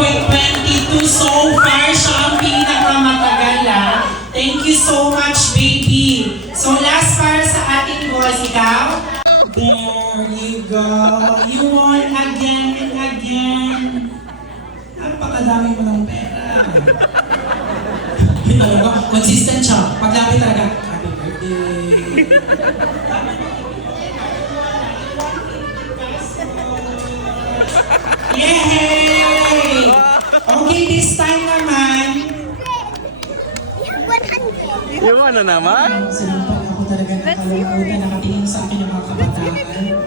1.22. So far, siya ang pinakamatagal Thank you so much, baby. So last para sa ating boys, ikaw. There you go. You won again and again. Napakadami mo ng pera. Yun talaga, consistent siya. Paglapit talaga, happy birthday. Yay! Okay, this time naman. Yung ano naman? Sinampag ako talaga ng kalungkutan, nakatingin sa akin yung mga kabataan.